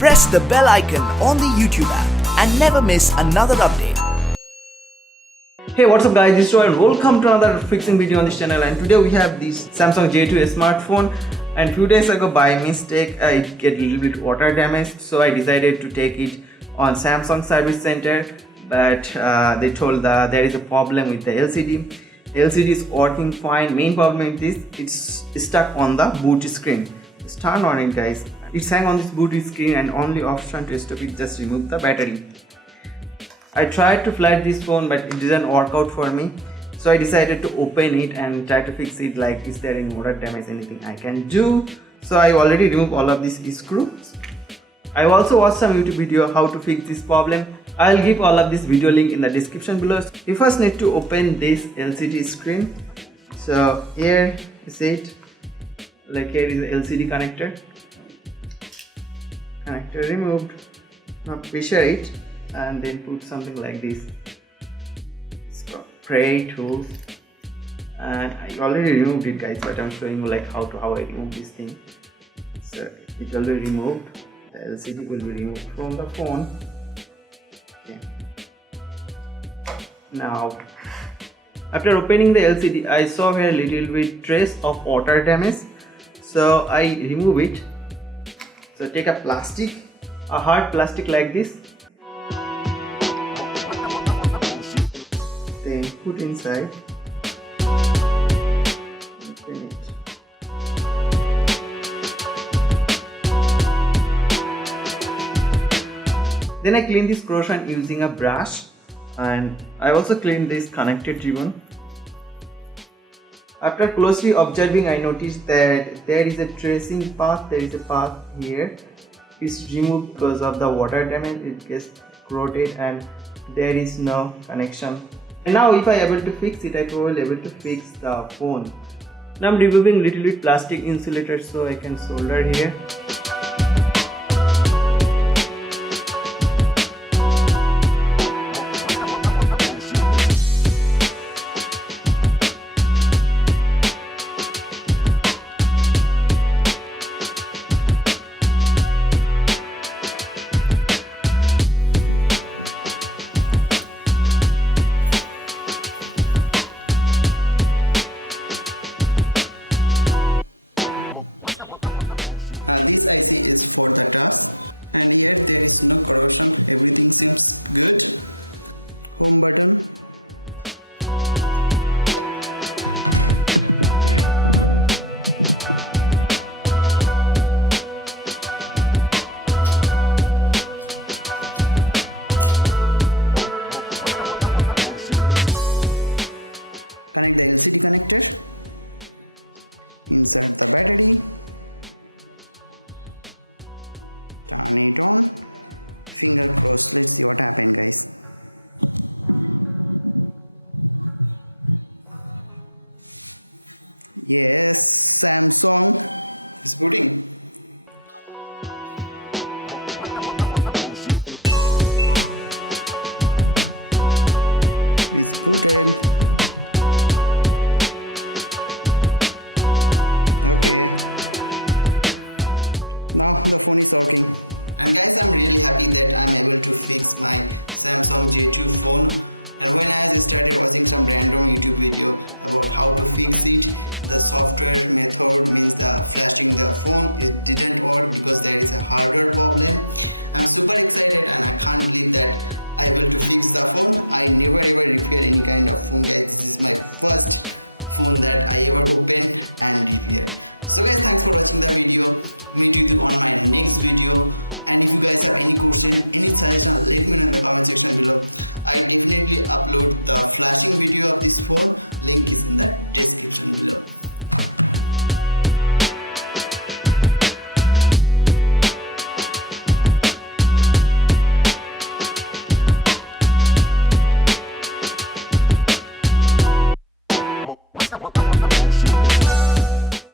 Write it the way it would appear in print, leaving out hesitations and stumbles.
press the bell icon on the YouTube app and never miss another update. Hey, what's up guys, this is Roy and welcome to another fixing video on this channel. And today we have this Samsung J2 smartphone, and few days ago by mistake it get a little bit water damaged, so I decided to take it on Samsung service center, but they told that there is a problem with the LCD. LCD is working fine. Main problem is this, it's stuck on the boot screen. Just turn on it guys. It's hang on this boot screen and only option to stop it just remove the battery. I tried to flash this phone but it didn't work out for me, so I decided to open it and try to fix it, like is there any water damage, anything I can do. So I already removed all of these screws. I also watched some YouTube video how to fix this problem. I'll give all of this video link in the description below. You first need to open this LCD screen. So here is it, like here is the LCD connector removed. Now pressure it and then put something like this. Spray tools, and I already removed it guys, but I'm showing you like how I remove this thing. So it's already removed. The LCD will be removed from the phone. Okay. Now after opening the LCD, I saw here a little bit trace of water damage, so I remove it. So take a hard plastic like this, then put inside. Open it. Then I clean this corrosion using a brush, and I also clean this connected ribbon. After closely observing, I noticed that there is a tracing path. There is a path here. It's removed because of the water damage. It gets corroded and there is no connection. And now if I able to fix it, I probably able to fix the phone. Now I'm removing little bit plastic insulator so I can solder here.